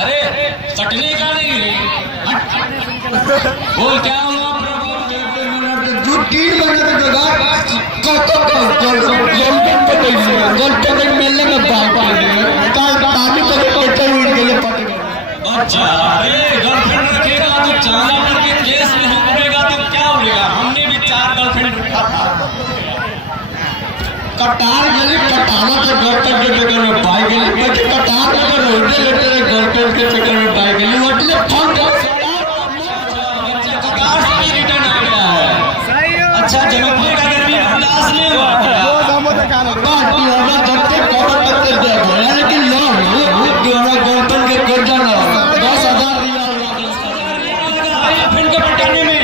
अरे सटने का नहीं बोल क्या हुआ अच्छा गर्लफ्रेंड रखेगा तो चाला करके केस नहीं करेगा तो क्या होगा। हमने भी 4 गर्लफ्रेंड रखा था। कटार गली कटाना के गर्लफ्रेंड के चक्कर में भाई गली बच्चे कटार के रोडे लेते रहे गर्लफ्रेंड के चक्कर में भाई गली वटले फोन कर बच्चा कटार से भी रिटर्न आ गया है। अच्छा जनकपुर का गर्मी बर्दाश्त नहीं हुआ पार्टी होगा जबते कवर करते दे गया लेकिन लो दोनों गर्लफ्रेंड के कर जाना 10,000 गर्लफ्रेंड को पटाने में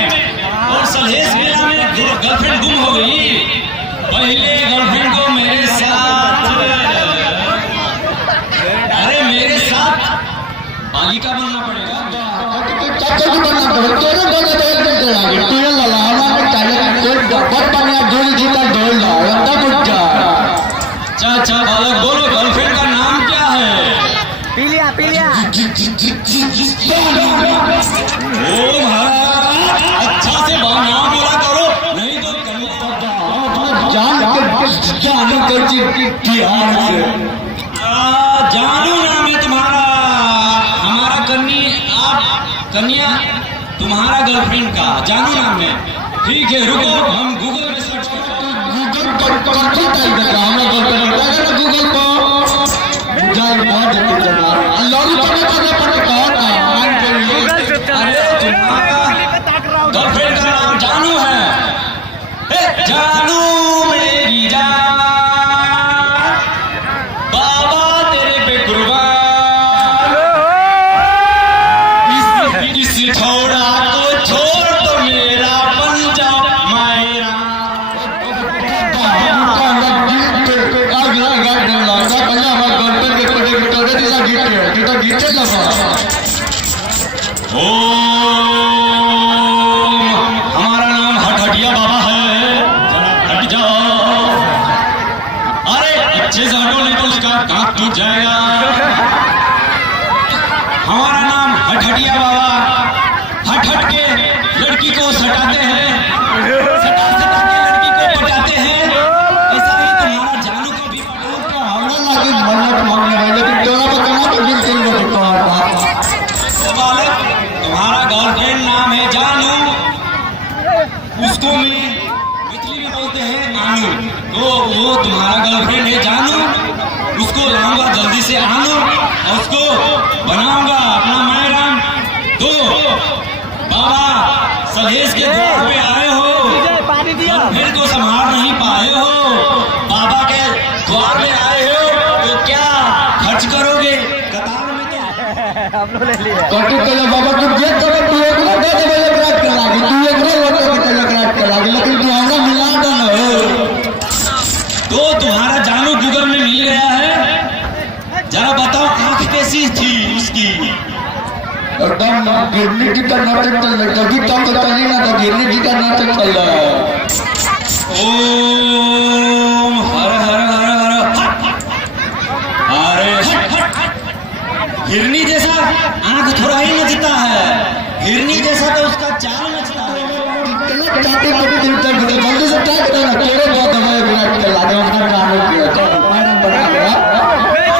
और सलहेस मेला में गर्लफ्रेंड गुम हो गई। पहले गर्लफ्रेंड को मेरे साथ बालिका बनना पड़ेगा। चाचा जी बनना पड़ेगा तेरे दोनों तो एक दिन चलाएंगे तेरे ललाना में चाहिए कोई बहुत बढ़िया जोड़ी जीता ढोल लाओ तब उठ जा। चाचा बालक बोलो गर्लफ्रेंड का नाम क्या है। पीलिया पीलिया ओ महाराज अच्छा से नाम बोला करो नहीं तो जान के जानू कर जी प्यार से जानू नाम है तुम्हारा। हमारा कन्या तुम्हारा गर्लफ्रेंड का जानू नाम है। ठीक है रुको हम गूगल में सर्च करते हैं। गूगल पर हमारा गर्लफ्रेंड गूगल को जान बहुत जल्दी चला लॉरी पकड़ पकड़ कौन है अरे तुम्हारा गर्लफ्रेंड का नाम जानू है। जानू मेरी जान बाबा तेरे पे कुर्बान इस छोड़ा को छोड़ तो मेरा पंजा मायरा हमारा नाम हटहटिया बाबा है। हट जाओ अरे अच्छे से हटो नहीं तो उसका कांच टूट जाएगा। हमारा नाम हटहटिया बाबा हट हट के लड़की को सटाते हैं सटा सटा के लड़की को पटाते हैं। ऐसा ही तुम्हारा जानू को भी पटाओ। हमरा लागे मन्नत मांगने है लेकिन तोरा बताना तो दिल से नहीं बालक तुम्हारा गर्लफ्रेंड नाम है जानू उसको में मैथिली में बोलते हैं आनू। तो वो तुम्हारा गर्लफ्रेंड है जानू उसको लाऊंगा जल्दी से आनू और उसको बनाऊंगा अपना मैराम। तो बाबा सलहेस के द्वार पे आए हो फिर को संभाल नहीं पाए हो बाबा के द्वार में आए हो तो क्या खर्च करोगे कतार में तो ले लिया कटु कले बाबा तू जे करे तू एक ना दे दे रात के लागी तू एक ना लोटे के तलक रात के लागी लेकिन तू हमरा मिला दे न तो तुम्हारा जानू गूगल में मिल गया है। जरा बताओ आंख कैसी थी उसकी। एकदम गिरनी जी का नाटक चल रहा है कभी तक चली ना तो गिरनी जी का नाटक चल रहा है। ओम हर हर हर हर अरे हिरनी जैसा आंख थोड़ा ही नचता है। हिरनी जैसा तो उसका चाल नचता है। चाहते कभी दिन तक जल्दी से टैग करना तेरे बहुत हमारे विराट के लागे हमने काम किया तो मैडम बना देगा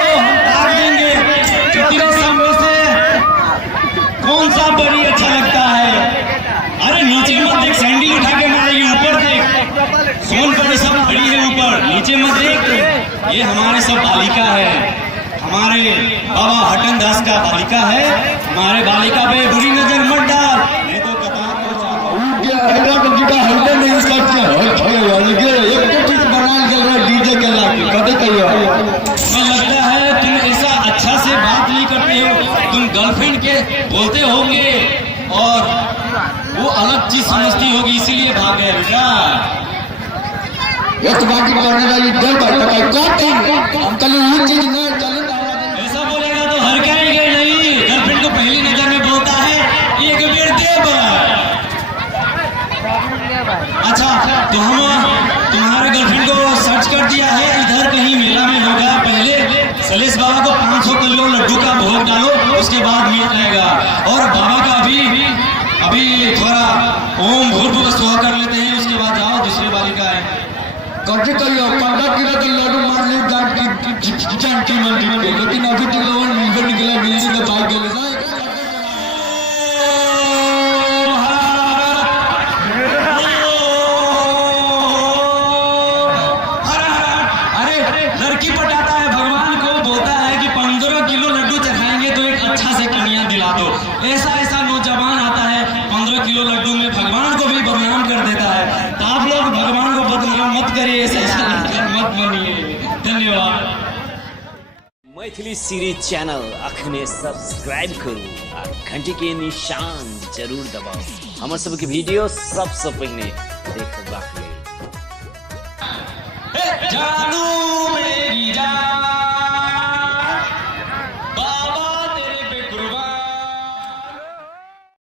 हम तार देंगे छुट्टी में ये हमारे सब बालिका है, हमारे बाबा हटन दास का बालिका है। हमारे बालिका पे बुरी नजर मत डाल, नहीं तो कतार को क्या हैगा तो जीता हल्के नहीं सकते है लगे एक चीज बनाल चल रहा डीजे के लाके कदे कहियो। मुझे लगता है तुम ऐसा अच्छा से बात नहीं करते हो, तुम गर्लफ्रेंड के बोलते होंगे और वो अलग चीज समझती होगी, इसीलिए भाग गए बेटा। एक बाकी करने वाली दे भाई कहते हम कल ये चीज न चले ऐसा बोलेगा तो हर करेंगे नहीं। गर्लफ्रेंड को पहली नजर में बोलता है एक बेर दे बस। अच्छा तो हम तुम्हारे गर्लफ्रेंड को सर्च कर दिया है, इधर कहीं मेला में होगा। पहले सलेश बाबा को 500 किलो लड्डू का भोग डालो, उसके बाद मिल जाएगा। और बाबा का अभी थोड़ा ओम भूर्भुवः स्वः कर लेते हैं, उसके बाद जाओ दूसरी बालिका है। कटे कहियो 15 किलो के लड्डू मार ले डांट की जानती मंडी में, लेकिन अभी तक लोगन निकल निकला बिल्ली के भाग गए। लड़की पटाता है भगवान को, बोलता है कि 15 किलो लड्डू चढ़ाएंगे तो एक अच्छा से कन्या दिला दो। ऐसा नौजवान आता है 15 किलो लड्डू में भगवान को भी बदनाम कर देता है। तो आप लोग भगवान को बदनाम मत करिए, ऐसा मत बनिए। धन्यवाद। मैथिली सीरीज चैनल अखने सब्सक्राइब करू आ घंटी के निशान जरूर दबाओ हमर सबके वीडियो सबसे पहले देखबाक लेल। जानू